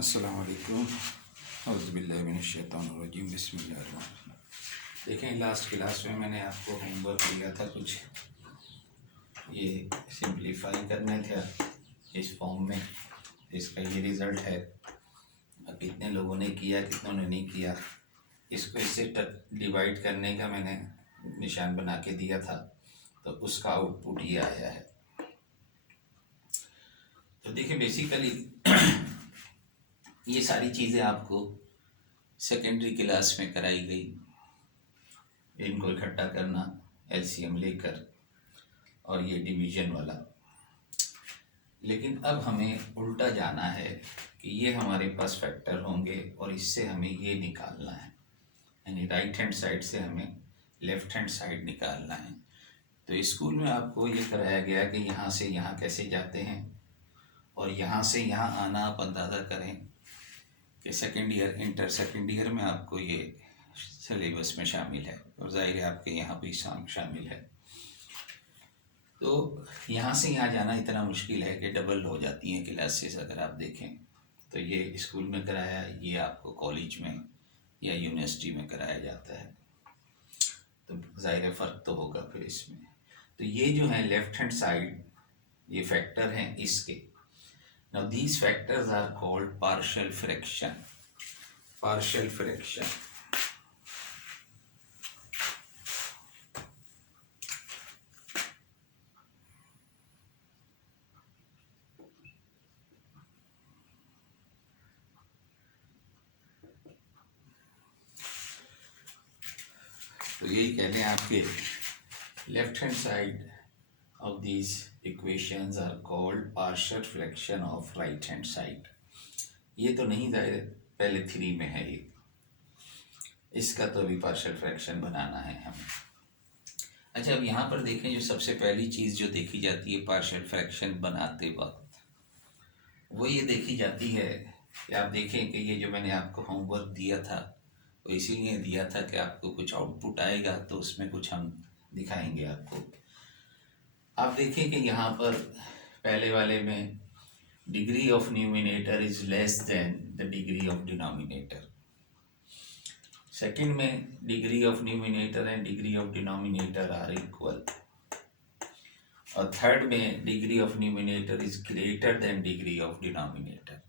अस्सलाम वालेकुम औज़ुबिल्लाहि मिनश्शैतानिर्रजीम बिस्मिल्लाहिर्रहमानिर्रहीम। देखें, लास्ट क्लास में मैंने आपको होमवर्क दिया था, कुछ ये सिंप्लीफाई करने थे इस फॉर्म में। इसका ये रिज़ल्ट है। अब कितने लोगों ने किया, कितनों ने नहीं किया, इसको इससे डिवाइड करने का मैंने निशान बना के दिया था, तो उसका आउटपुट ये आया है। तो देखिए, बेसिकली ये सारी चीज़ें आपको सेकेंडरी क्लास में कराई गई। इनको इकट्ठा करना एलसीएम लेकर, और ये डिवीजन वाला। लेकिन अब हमें उल्टा जाना है कि ये हमारे पास फैक्टर होंगे और इससे हमें ये निकालना है, यानी राइट हैंड साइड से हमें लेफ्ट हैंड साइड निकालना है। तो स्कूल में आपको ये कराया गया कि यहाँ से यहाँ कैसे जाते हैं, और यहाँ से यहाँ आना आप अंदाज़ा करें कि second year inter second year में आपको ये सिलेबस में शामिल है, और ज़ाहिर है आपके यहाँ भी शामिल है। तो यहाँ से यहाँ जाना इतना मुश्किल है कि डबल हो जाती हैं क्लासेस अगर आप देखें। तो ये स्कूल में कराया, ये आपको कॉलेज में या यूनिवर्सिटी में कराया जाता है, तो ज़ाहिर फ़र्क तो होगा फिर इसमें। तो ये जो है लेफ्ट हैंड साइड, ये फैक्टर हैं इसके। Now these factors are called partial fraction. Partial fraction. तो यही कहते हैं आपके left hand side of these equations are called partial fraction of right hand side. ये तो नहीं था, पहले 3 में है ये, इसका तो अभी पार्शियल फ्रैक्शन बनाना है हमें। अच्छा, अब यहाँ पर देखें, जो सबसे पहली चीज़ जो देखी जाती है पार्शियल फ्रैक्शन बनाते वक्त, वो ये देखी जाती है कि आप देखें कि ये जो मैंने आपको होमवर्क दिया था, वो इसीलिए दिया था कि आपको कुछ आउटपुट आएगा तो उसमें कुछ हम दिखाएंगे आपको। आप देखें कि यहाँ पर पहले वाले में degree of numerator is less than the degree of denominator. Second में degree of numerator and degree of denominator are equal, और थर्ड में degree of numerator is greater than degree of denominator.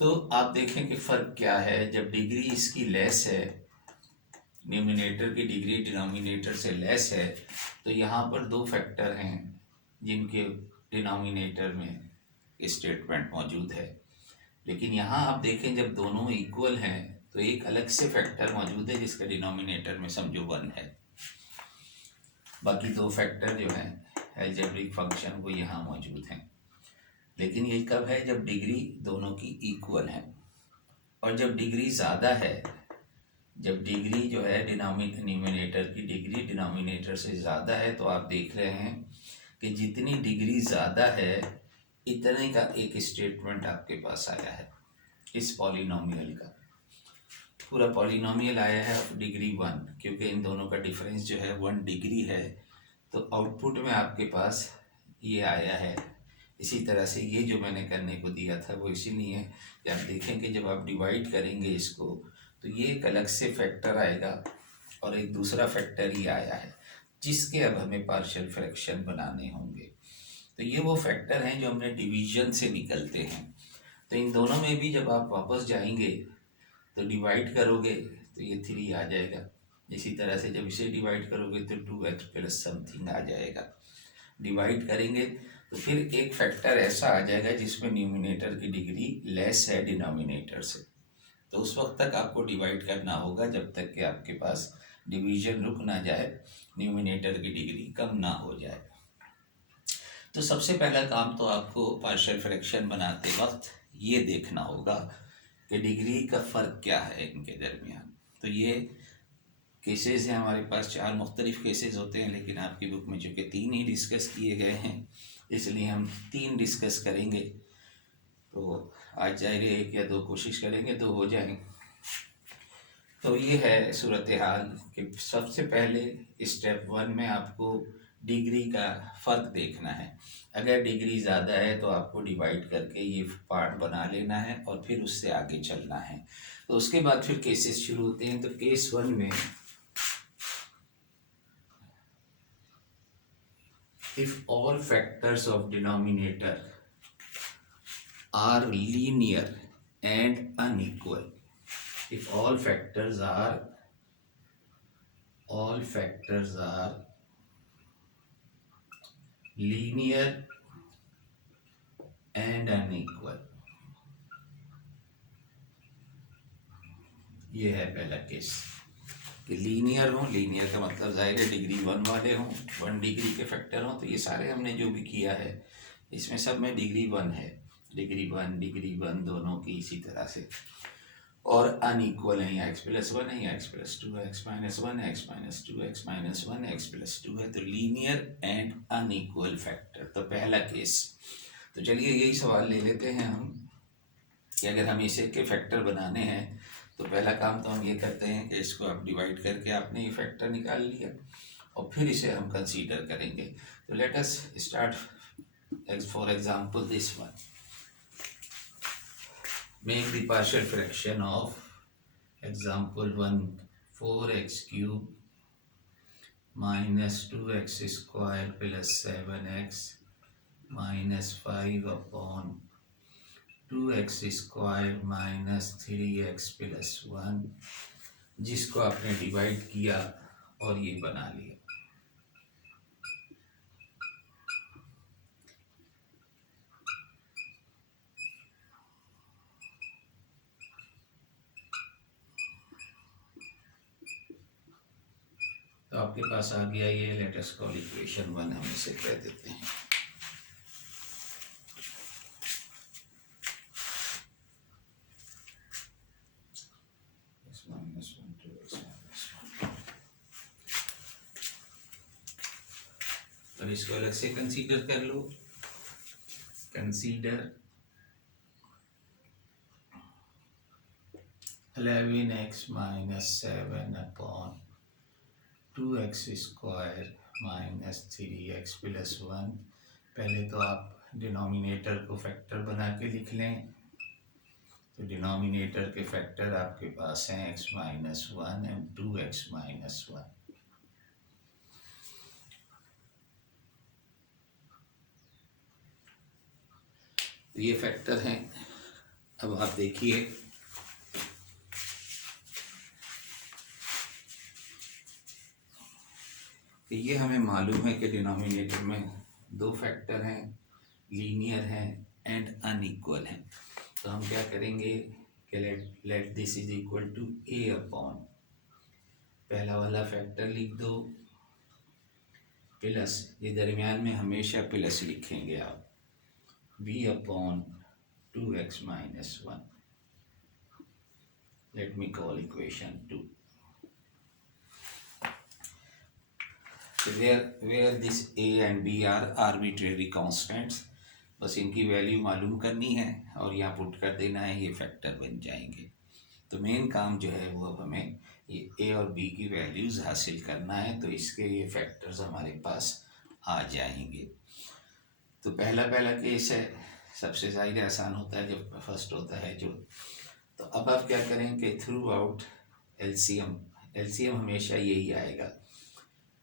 तो आप देखें कि फ़र्क क्या है। जब डिग्री इसकी लेस है, न्यूमिनेटर की डिग्री डिनोमिनेटर से लेस है, तो यहाँ पर 2 फैक्टर हैं जिनके डिनोमिनेटर में स्टेटमेंट मौजूद है। लेकिन यहाँ आप देखें, जब दोनों इक्वल हैं तो एक अलग से फैक्टर मौजूद है जिसका डिनोमिनेटर में समझो 1 है। बाकी 2 फैक्टर जो हैं अलजेब्रिक फंक्शन, वो यहाँ मौजूद हैं। लेकिन ये कब है? जब डिग्री दोनों की इक्वल है। और जब डिग्री ज़्यादा है, जब डिग्री जो है न्यूमिनेटर की डिग्री डिनोमिनेटर से ज़्यादा है, तो आप देख रहे हैं कि जितनी डिग्री ज़्यादा है इतने का एक स्टेटमेंट आपके पास आया है। इस पॉलिनोमियल का पूरा पॉलिनोमियल आया है ऑफ डिग्री 1, क्योंकि इन दोनों का डिफरेंस जो है 1 डिग्री है। तो आउटपुट में आपके पास ये आया है। इसी तरह से ये जो मैंने करने को दिया था वो इसीलिए कि आप देखें कि जब आप डिवाइड करेंगे इसको, तो ये एक अलग से फैक्टर आएगा और एक दूसरा फैक्टर ही आया है, जिसके अब हमें पार्शियल फ्रैक्शन बनाने होंगे। तो ये वो फैक्टर हैं जो हमने डिवीजन से निकलते हैं। तो इन दोनों में भी जब आप वापस जाएंगे तो डिवाइड करोगे तो ये 3 आ जाएगा। इसी तरह से जब इसे डिवाइड करोगे तो 2x प्लस समथिंग आ जाएगा। डिवाइड करेंगे तो फिर एक फैक्टर ऐसा आ जाएगा जिसमें न्यूमिनेटर की डिग्री लेस है डिनोमिनेटर से। तो उस वक्त तक आपको डिवाइड करना होगा जब तक कि आपके पास डिवीजन रुक ना जाए, न्यूमिनेटर की डिग्री कम ना हो जाए। तो सबसे पहला काम तो आपको पार्शियल फ्रैक्शन बनाते वक्त ये देखना होगा कि डिग्री का फ़र्क क्या है इनके दरमियान। तो ये केसेस हैं हमारे पास, 4 मुख्तलिफ केसेस होते हैं, लेकिन आपकी बुक में चूँकि 3 ही डिस्कस किए गए हैं, इसलिए हम 3 डिस्कस करेंगे। तो आज जाएंगे 1 या 2 कोशिश करेंगे 2 हो जाएं। तो ये है सूरत हाल कि सबसे पहले स्टेप 1 में आपको डिग्री का फ़र्क देखना है। अगर डिग्री ज़्यादा है तो आपको डिवाइड करके ये पार्ट बना लेना है और फिर उससे आगे चलना है। तो उसके बाद फिर केसेस शुरू होते हैं। तो केस 1 में if all factors of denominator are linear and unequal, if all factors are linear and unequal, ये है पहला केस कि लीनियर हो। लीनियर का मतलब जाहिर है डिग्री 1 वाले हों, 1 डिग्री के फैक्टर हों। तो ये सारे हमने जो भी किया है इसमें सब में डिग्री 1 है, डिग्री 1 दोनों की इसी तरह से। और अनइक्वल है, या x+1 है या x+2 है, x-1 है, x-2, x-1, x+2 है। तो लीनियर एंड अनइक्वल फैक्टर, तो पहला केस। तो चलिए यही सवाल ले लेते हैं हम कि अगर हम इसे के फैक्टर बनाने हैं तो पहला काम तो हम ये करते हैं कि इसको आप डिवाइड करके आपने ये फैक्टर निकाल लिया और फिर इसे हम कंसीडर करेंगे। तो let us start for example this one. Make the partial fraction of example 1 4x cube minus 2x square plus 7x minus 5 upon 2x square minus 3x plus 1, जिसको आपने डिवाइड किया और ये बना लिया। तो आपके पास आ गया ये, लेट अस कॉल इक्वेशन 1 हम इसे कह देते हैं। अब इसको अलग से कंसीडर कर लो। Consider 11x minus 7 upon 2x square minus 3x plus 1। पहले तो आप डिनोमिनेटर को फैक्टर बना के लिख लें। तो डिनोमिनेटर के फैक्टर आपके पास हैं x-1 एंड 2x-1। तो ये फैक्टर हैं। अब आप देखिए कि ये हमें मालूम है कि डिनोमिनेटर में दो फैक्टर हैं, लीनियर हैं एंड अनइक्वल हैं। तो हम क्या करेंगे कि let this is equal to a upon पहला वाला फैक्टर लिख दो प्लस, ये दरमियान में हमेशा प्लस लिखेंगे आप, b upon 2x-1। Late me call equation 2। where this a and b are arbitrary constants, बस इनकी वैल्यू मालूम करनी है और यहाँ पुट कर देना है, ये फैक्टर बन जाएंगे। तो मेन काम जो है वो अब हमें ये a और b की वैल्यूज़ हासिल करना है। तो इसके ये फैक्टर्स हमारे पास आ जाएंगे। तो पहला केस है, सबसे ज़्यादा आसान होता है जब फर्स्ट होता है जो। तो अब आप क्या करें कि थ्रू आउट एलसीएम हमेशा यही आएगा,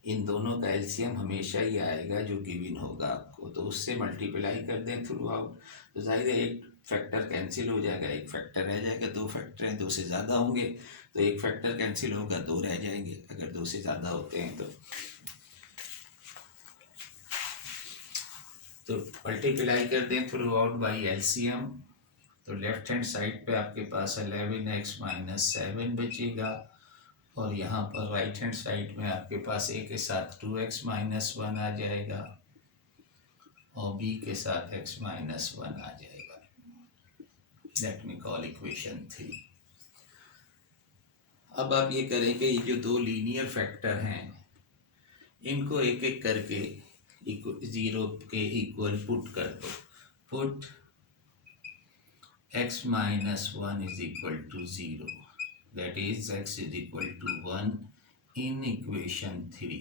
इन दोनों का एलसीएम हमेशा ही आएगा जो गिवन होगा आपको। तो उससे मल्टीप्लाई कर दें थ्रू आउट, तो जाहिर है एक फैक्टर कैंसिल हो जाएगा, एक फैक्टर रह जाएगा। दो फैक्टर हैं, दो से ज़्यादा होंगे तो एक फैक्टर कैंसिल होगा, दो रह जाएंगे अगर दो से ज़्यादा होते हैं तो मल्टीप्लाई कर दें थ्रू आउट बाई एलसीएम। तो लेफ्ट हैंड साइड पे आपके पास 11x-7 बचेगा और यहाँ पर राइट हैंड साइड में आपके पास a के साथ 2x-1 आ जाएगा और b के साथ x-1 आ जाएगा। Late me call equation 3। अब आप ये करें कि ये जो दो लीनियर फैक्टर हैं इनको एक एक करके 0 के इक्वल पुट कर दो। Put x-1 is equal to 0, that is x is equal to 1 in equation 3।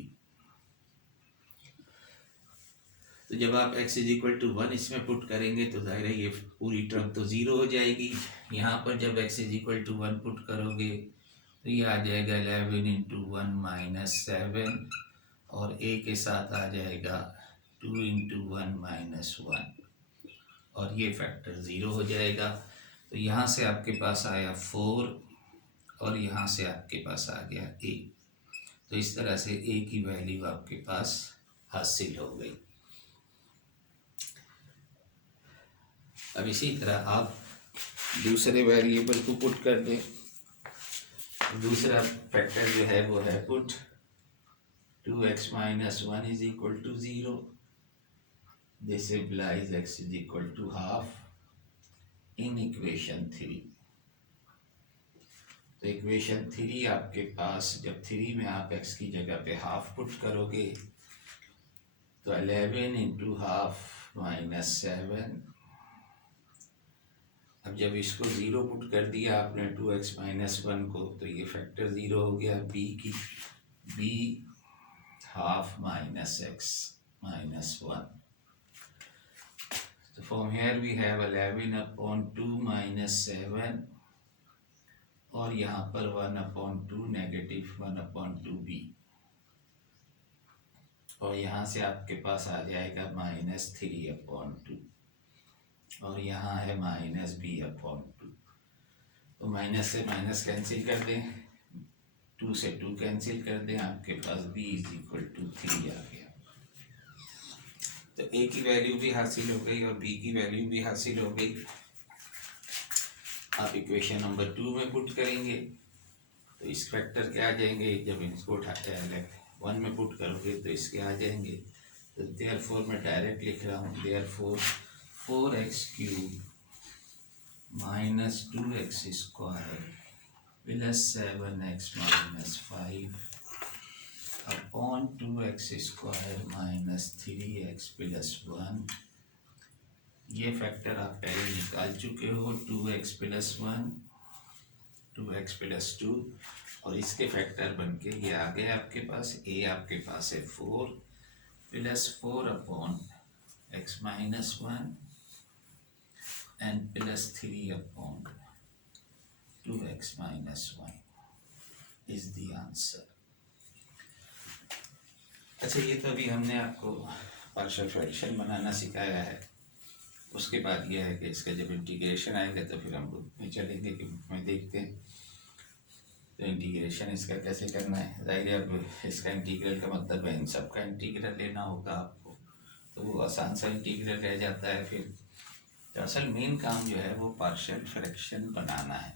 तो जब आप x इज इक्वल टू 1 इसमें पुट करेंगे तो जाहिर है ये पूरी टर्म तो ज़ीरो हो जाएगी। यहाँ पर जब x is equal to 1 put करोगे तो ये आ जाएगा 11 इंटू 1 माइनस 7 और a के साथ आ जाएगा 2 इंटू 1 माइनस 1 और ये फैक्टर ज़ीरो हो जाएगा। तो यहाँ से आपके पास आया 4 और यहाँ से आपके पास आ गया a। तो इस तरह से a की वैल्यू आपके पास हासिल हो गई। अब इसी तरह आप दूसरे वेरिएबल को पुट कर दें। दूसरा फैक्टर जो है वो है put 2x minus 1 is equal to 0। This implies x is equal to half in equation 3। तो इक्वेशन 3 आपके पास जब 3 में आप x की जगह पे हाफ पुट करोगे तो 11 इंटू हाफ माइनस 7। अब जब इसको ज़ीरो पुट कर दिया आपने 2x माइनस 1 को तो ये फैक्टर ज़ीरो हो गया b half minus x minus 1। तो from here we have 11 upon 2 minus 7 और यहाँ पर 1 अपॉन 2 नेगेटिव 1 अपॉन 2b और यहाँ से आपके पास आ जाएगा माइनस 3 अपॉन 2 और यहाँ है माइनस b अपॉन 2। तो माइनस से माइनस कैंसिल कर दें, 2 से 2 कैंसिल कर दें, आपके पास b इज इक्वल टू 3 आ गया। तो a की वैल्यू भी हासिल हो गई और b की वैल्यू भी हासिल हो गई। आप इक्वेशन नंबर 2 में पुट करेंगे तो इस फैक्टर के आ जाएंगे। जब इसको उठाते हैं 1 में पुट करोगे तो इसके आ जाएंगे। तो देयरफॉर मैं डायरेक्ट लिख रहा हूँ, therefore 4x cube minus 2x square plus 7x minus 5 upon 2x square minus 3x plus 1। ये फैक्टर आप पहले निकाल चुके हो, 2x प्लस 1 2x प्लस 2 और इसके फैक्टर बन के ये आ गए आपके पास। a आपके पास है 4 plus 4 upon x minus 1 and plus 3 upon 2x minus 1 is the answer. अच्छा, ये तो अभी हमने आपको पार्शियल फ्रैक्शन बनाना सिखाया है। उसके बाद यह है कि इसका जब इंटीग्रेशन आएगा तो फिर हम बुक में चलेंगे कि बुक में देखते हैं तो इंटीग्रेशन इसका कैसे करना है। जाहिर है अब इसका इंटीग्रल का मतलब है इन सब का इंटीग्रल लेना होगा आपको, तो वो आसान सा इंटीग्रल रह जाता है। फिर तो असल मेन काम जो है वो पार्शियल फ्रैक्शन बनाना है।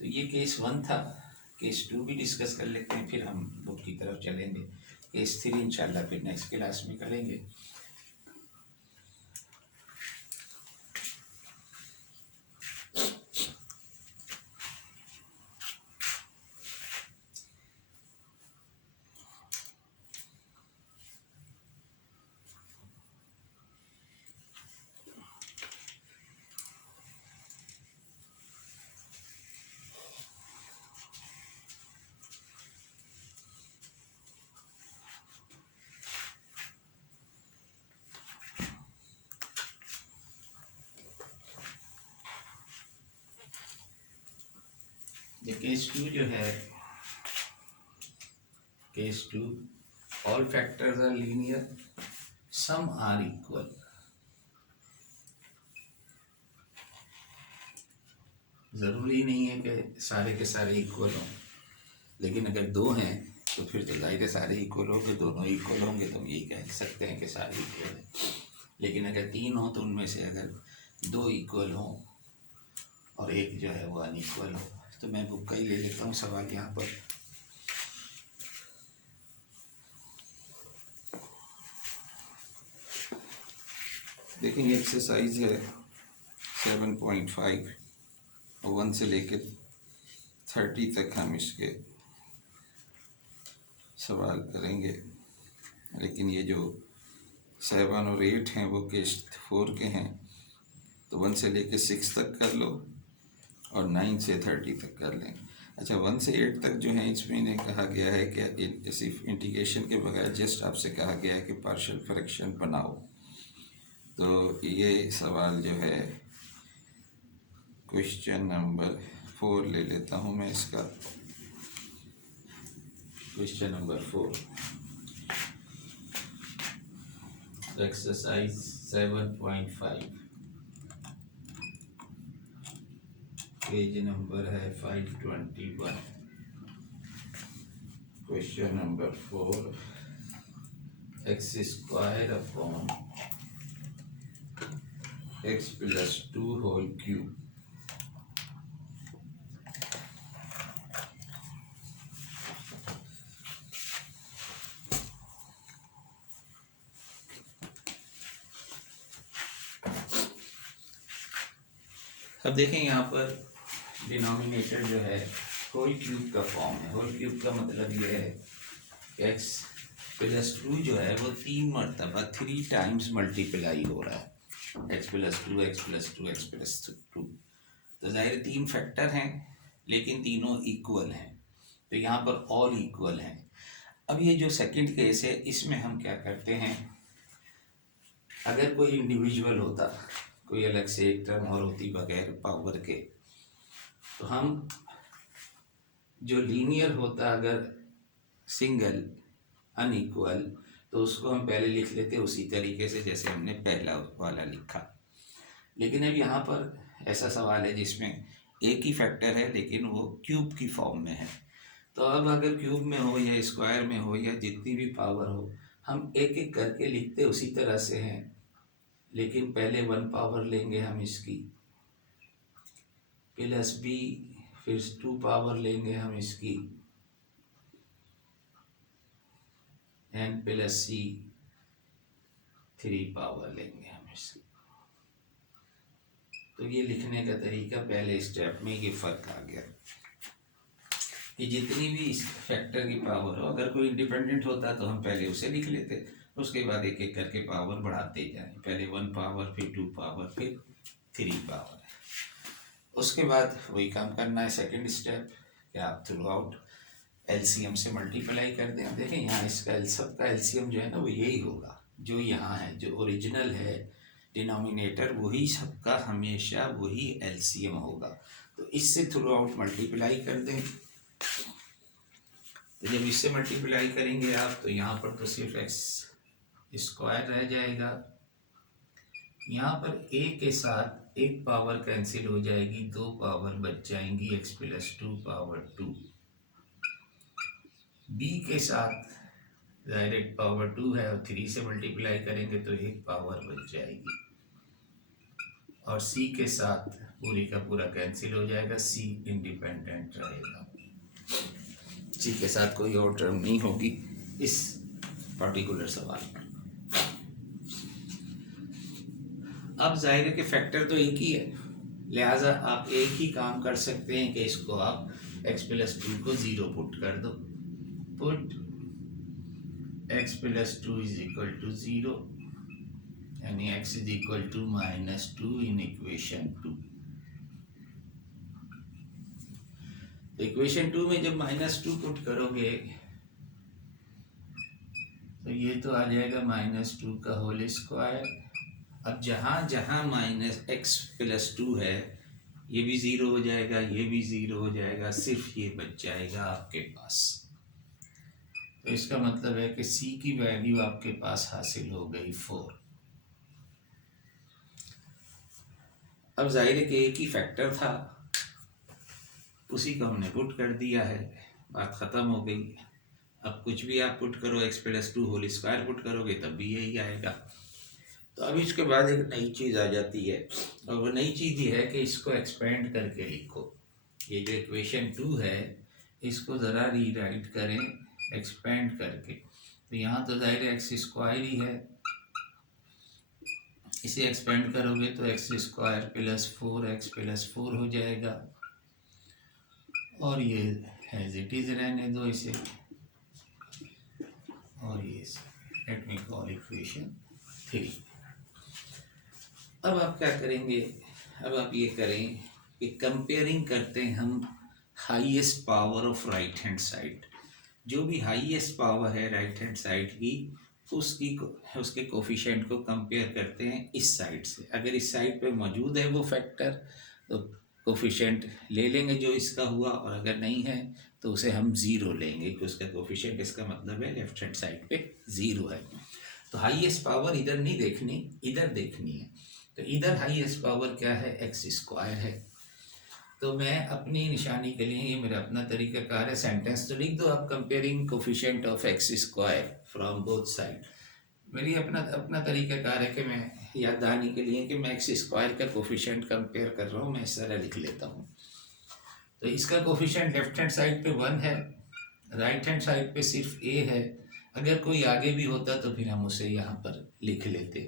तो ये केस 1 था, केस 2 भी डिस्कस कर लेते हैं, फिर हम बुक की तरफ चलेंगे। केस 3 इंशाल्लाह फिर नेक्स्ट क्लास में करेंगे। केस 2 जो है, case 2 all factors are linear, some are equal. ज़रूरी नहीं है कि सारे के सारे इक्वल हों, लेकिन अगर 2 हैं तो फिर तो जाहिर है सारे इक्वल होंगे, दोनों इक्वल होंगे तो हम यही कह सकते हैं कि सारे इक्वल हैं। लेकिन अगर 3 हो तो उनमें से अगर 2 इक्वल हों और एक जो है वो अनइक्वल हो। तो मैं बुक का ही ले लेता हूँ सवाल यहाँ पर। देखेंगे एक्सरसाइज है 7.5 और 1 से लेकर 30 तक हम इसके सवाल करेंगे। लेकिन ये जो 7 और 8 हैं वो केस 4 के हैं, तो 1 से लेकर 6 तक कर लो और 9 से 30 तक कर लें। अच्छा, 1 से 8 तक जो है इसमें इन्हें कहा गया है कि सिर्फ इंटीग्रेशन के बगैर जस्ट आपसे कहा गया है कि पार्शियल फ्रैक्शन बनाओ। तो ये सवाल जो है क्वेश्चन नंबर 4 ले लेता हूँ मैं इसका। Question number 4 exercise 7.5 page number है 521। Question number 4 x square upon x plus 2 whole cube अब देखें यहाँ पर डिनोमिनेटर जो है होल क्यूब का फॉर्म है। होल क्यूब का मतलब ये है कि एक्स प्लस 2 जो है वो 3 मरतबा 3 टाइम्स मल्टीप्लाई हो रहा है। X plus 2 x plus 2 x plus 2, तो ज़ाहिर 3 फैक्टर हैं लेकिन तीनों इक्वल हैं, तो यहाँ पर ऑल इक्वल हैं। अब ये जो सेकंड केस है इसमें हम क्या करते हैं, अगर कोई इंडिविजुअल होता, कोई अलग से एक टर्म और होती बगैर पावर के, तो हम जो लीनियर होता अगर सिंगल अनइक्वल तो उसको हम पहले लिख लेते उसी तरीके से जैसे हमने पहला वाला लिखा। लेकिन अब यहाँ पर ऐसा सवाल है जिसमें एक ही फैक्टर है लेकिन वो क्यूब की फॉर्म में है। तो अब अगर क्यूब में हो या स्क्वायर में हो या जितनी भी पावर हो, हम एक एक करके लिखते उसी तरह से हैं, लेकिन पहले 1 पावर लेंगे हम इसकी प्लस बी, फिर 2 पावर लेंगे हम इसकी एन प्लस सी, 3 पावर लेंगे हम इसकी। तो ये लिखने का तरीका पहले स्टेप में ये फर्क आ गया कि जितनी भी इस फैक्टर की पावर हो, अगर कोई इंडिपेंडेंट होता तो हम पहले उसे लिख लेते, उसके बाद एक एक करके पावर बढ़ाते जाएं, पहले 1 पावर फिर 2 पावर फिर 3 पावर। उसके बाद वही काम करना है सेकंड स्टेप कि आप थ्रू आउट एलसीएम से मल्टीप्लाई कर दें। देखें यहाँ इसका सबका एलसीएम जो है ना वो यही होगा, जो यहाँ है जो ओरिजिनल है डिनोमिनेटर वही सबका हमेशा वही एलसीएम होगा। तो इससे थ्रू आउट मल्टीप्लाई कर दें। तो जब इससे मल्टीप्लाई करेंगे आप तो यहाँ पर तो सिर्फ एक्स स्क्वायर रह जाएगा, यहाँ पर ए के साथ एक पावर कैंसिल हो जाएगी, 2 पावर बच जाएंगी एक्स प्लस 2 पावर 2। बी के साथ डायरेक्ट पावर 2 है और 3 से मल्टीप्लाई करेंगे तो एक पावर बच जाएगी, और सी के साथ पूरी का पूरा कैंसिल हो जाएगा, सी इंडिपेंडेंट रहेगा, सी के साथ कोई और टर्म नहीं होगी इस पर्टिकुलर सवाल में। अब जाहिर है कि फैक्टर तो एक ही है, लिहाजा आप एक ही काम कर सकते हैं कि इसको आप x प्लस 2 को 0 पुट कर दो। Put x plus 2 is equal to 0 यानी x is equal to -2 in equation 2। तो इक्वेशन 2 में जब -2 पुट करोगे तो ये तो आ जाएगा -2 का होल स्क्वायर। अब जहाँ जहाँ -x प्लस 2 है ये भी 0 हो जाएगा, ये भी 0 हो जाएगा, सिर्फ ये बच जाएगा आपके पास। तो इसका मतलब है कि c की वैल्यू आपके पास हासिल हो गई 4। अब जाहिर है कि एक ही फैक्टर था, उसी को हमने पुट कर दिया है, बात ख़त्म हो गई। अब कुछ भी आप पुट करो, x plus 2 whole square put करोगे तब भी यही आएगा। तो अब इसके बाद एक नई चीज़ आ जाती है, और वो नई चीज़ ये है कि इसको एक्सपेंड करके लिखो। ये जो इक्वेशन 2 है इसको ज़रा रीराइट करें एक्सपेंड करके। तो यहाँ तो ज़ाहिर एक्स स्क्वायर ही है, इसे एक्सपेंड करोगे तो x square plus 4x plus 4 हो जाएगा, और ये एज इट इज़ रहने दो इसे, और ये लेट मी कॉल इक्वेशन 3। अब आप क्या करेंगे, अब आप ये करें कि कंपेयरिंग करते हैं हम highest power of right hand side. जो भी हाईएस्ट पावर है राइट हैंड साइड की उसके कोफिशिएंट को कंपेयर करते हैं इस साइड से। अगर इस साइड पे मौजूद है वो फैक्टर तो कोफिशिएंट ले लेंगे जो इसका हुआ, और अगर नहीं है तो उसे हम ज़ीरो लेंगे कि उसका कोफिशिएंट, इसका मतलब है लेफ्ट हैंड साइड पे ज़ीरो है। तो हाईएस्ट पावर इधर नहीं देखनी, इधर देखनी है। तो इधर हाईएस्ट पावर क्या है, एक्स स्क्वायर है। तो मैं अपनी निशानी के लिए, ये मेरा अपना तरीक़ाकार है, सेंटेंस तो लिख दो आप, comparing coefficient of x square from both side. मेरी अपना अपना तरीक़ाकार है कि मैं याद दहानी के लिए कि मैं एक्स स्क्वायर का कोफिशिएंट कंपेयर कर रहा हूँ, मैं इस तरह लिख लेता हूँ। तो इसका कोफिशिएंट लेफ्ट हैंड साइड पे 1 है, राइट हैंड साइड पे सिर्फ ए है। अगर कोई आगे भी होता तो फिर हम उसे यहाँ पर लिख लेते।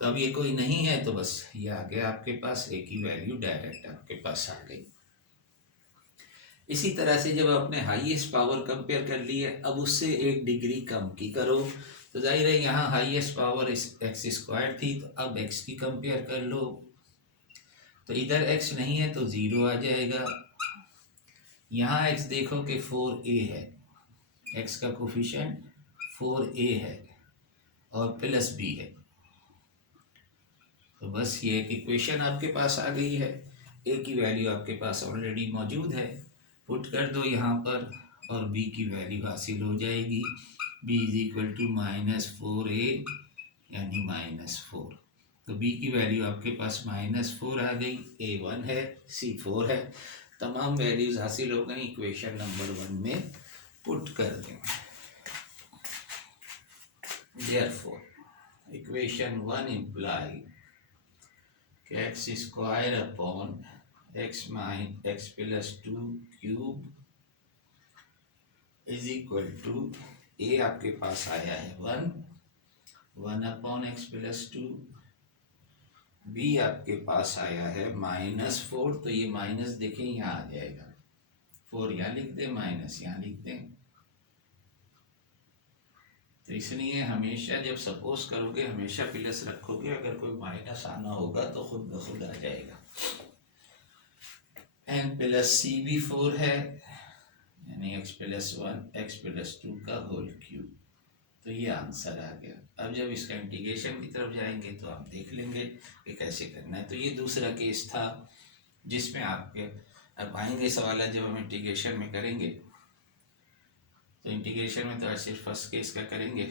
तो अब ये कोई नहीं है तो बस ये आ गया आपके पास, ए की वैल्यू डायरेक्ट आपके पास आ गई। इसी तरह से जब आपने हाईएस्ट पावर कंपेयर कर ली है, अब उससे 1 डिग्री कम की करो। तो जाहिर है यहाँ हाईएस्ट पावर एक्स स्क्वायर थी, तो अब एक्स की कंपेयर कर लो। तो इधर एक्स नहीं है तो ज़ीरो आ जाएगा। यहाँ एक्स देखो कि 4a है, एक्स का कोफिशिएंट 4a है और प्लस b है। तो बस ये एक इक्वेशन आपके पास आ गई है, a की वैल्यू आपके पास ऑलरेडी मौजूद है, पुट कर दो यहाँ पर और b की वैल्यू हासिल हो जाएगी। b is equal to -4a यानी -4। तो b की वैल्यू आपके पास -4 आ गई, a 1 है, c 4 है। तमाम वैल्यूज हासिल हो गई, इक्वेशन नंबर 1 में पुट कर दें। Therefore equation 1 imply X square upon x plus 2 cube is equal to A आपके पास आया है 1 अपॉन एक्स प्लस 2, बी आपके पास आया है -4। तो ये माइनस देखें यहाँ आ जाएगा, 4 यहाँ लिख दें, माइनस यहाँ लिख दें। तो इसलिए हमेशा जब सपोज करोगे हमेशा प्लस रखोगे, अगर कोई माइनस आना होगा तो खुद ब खुद आ जाएगा। एन प्लस सी भी 4 है, यानी एक्स प्लस 1 एक्स प्लस 2 का होल क्यूब। तो ये आंसर आ गया। अब जब इसका इंटीग्रेशन की तरफ जाएंगे तो आप देख लेंगे कि कैसे करना है। तो ये दूसरा केस था जिसमें आपके अब आएंगे सवाल जब हम इंटीग्रेशन में करेंगे। तो इंटीग्रेशन में तो आज सिर्फ फर्स्ट केस का करेंगे,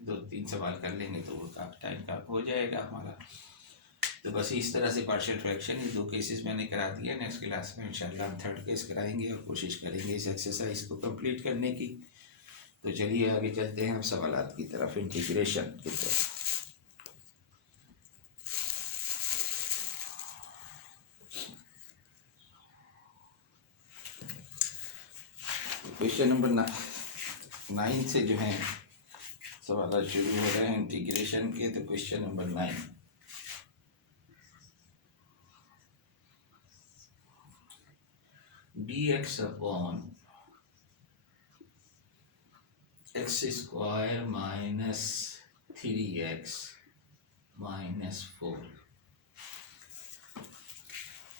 2-3 सवाल कर लेंगे तो वो काफ़ी टाइम का हो जाएगा हमारा। तो बस इस तरह से पार्शियल फ्रैक्शन ये 2 केसेस मैंने करा दिया। नेक्स्ट क्लास में इंशाल्लाह हम 3rd केस कराएंगे और कोशिश करेंगे इस एक्सरसाइज को कंप्लीट करने की। तो चलिए आगे चलते हैं हम सवालात की तरफ, इंटीग्रेशन की तरफ। क्वेश्चन नंबर 9 से जो है सवाल शुरू हो रहे हैं इंटीग्रेशन के। तो question number 9, dx upon X square minus 3x minus 4।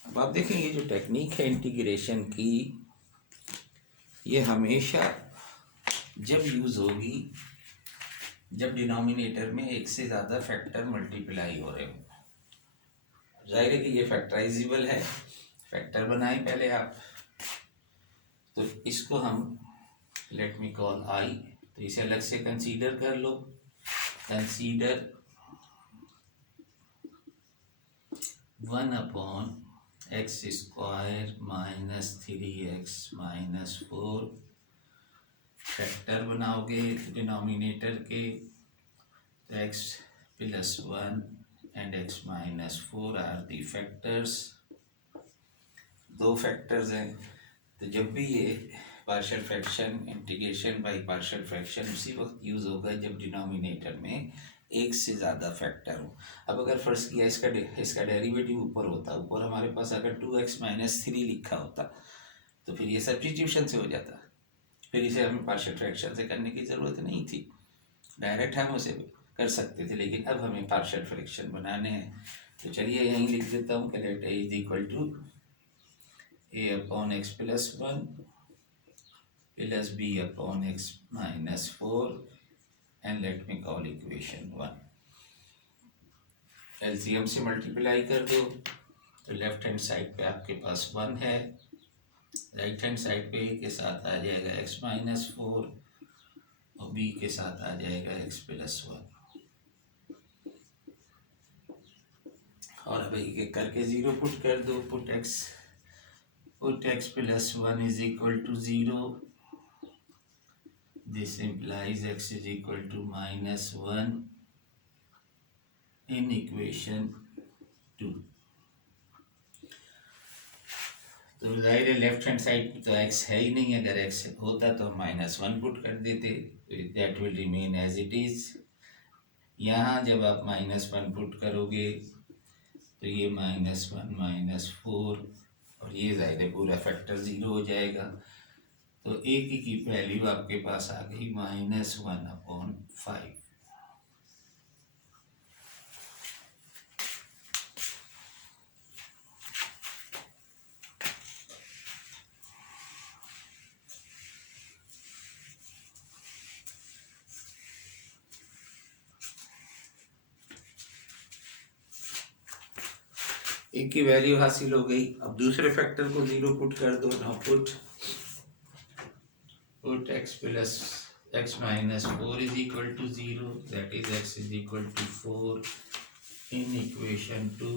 अब आप देखें ये जो टेक्निक है इंटीग्रेशन की, ये हमेशा जब यूज़ होगी जब डिनोमिनेटर में एक से ज़्यादा फैक्टर मल्टीप्लाई हो रहे हो। जाहिर है कि ये फैक्टराइजेबल है, फैक्टर बनाएं पहले आप। तो इसको हम लेट मी कॉल आई, तो इसे अलग से कंसीडर कर लो। Consider 1 upon X square minus 3x minus 4। Factor बनाओगे डिनोमिनेटर के, तो x plus 1 and x minus 4 are the factors. 2 factors हैं। तो जब भी ये partial fraction integration by partial fraction उसी वक्त यूज़ होगा जब डिनोमिनेटर में एक से ज़्यादा फैक्टर हो। अब अगर फर्ज किया इसका डेरिवेटिव ऊपर होता, ऊपर हमारे पास अगर 2x माइनस 3 लिखा होता तो फिर ये सब्स्टिट्यूशन से हो जाता, फिर इसे हमें पार्शियल फ्रैक्शन से करने की ज़रूरत नहीं थी, डायरेक्ट हम उसे कर सकते थे। लेकिन अब हमें पार्शियल फ्रैक्शन बनाने हैं। तो चलिए यहीं लिख देता हूँ कि let a is equal to a upon x plus 1 plus b upon x minus 4 and let me call equation 1। LCM से मल्टीप्लाई कर दो तो लेफ्ट हैंड साइड पे आपके पास 1 है, राइट हैंड साइड पे a के साथ आ जाएगा x-4 और b के साथ आ जाएगा x+1। और अब एक एक करके 0 पुट कर दो। Put x+1 is equal to 0। This implies x is equal to -1 in equation 2। तो जाहिर है लेफ्ट हैंड साइड पे तो x है ही नहीं, अगर x होता तो हम -1 पुट कर देते, that will remain as it is. यहाँ जब आप -1 पुट करोगे तो ये -1 -4 और ये जाहिर है पूरा फैक्टर 0 हो जाएगा। तो a की वैल्यू आपके पास आ गई -1/5। एक की वैल्यू हासिल हो गई। अब दूसरे फैक्टर को 0 पुट कर दो। Now put x-4 is equal to 0, that is x is equal to 4 in equation 2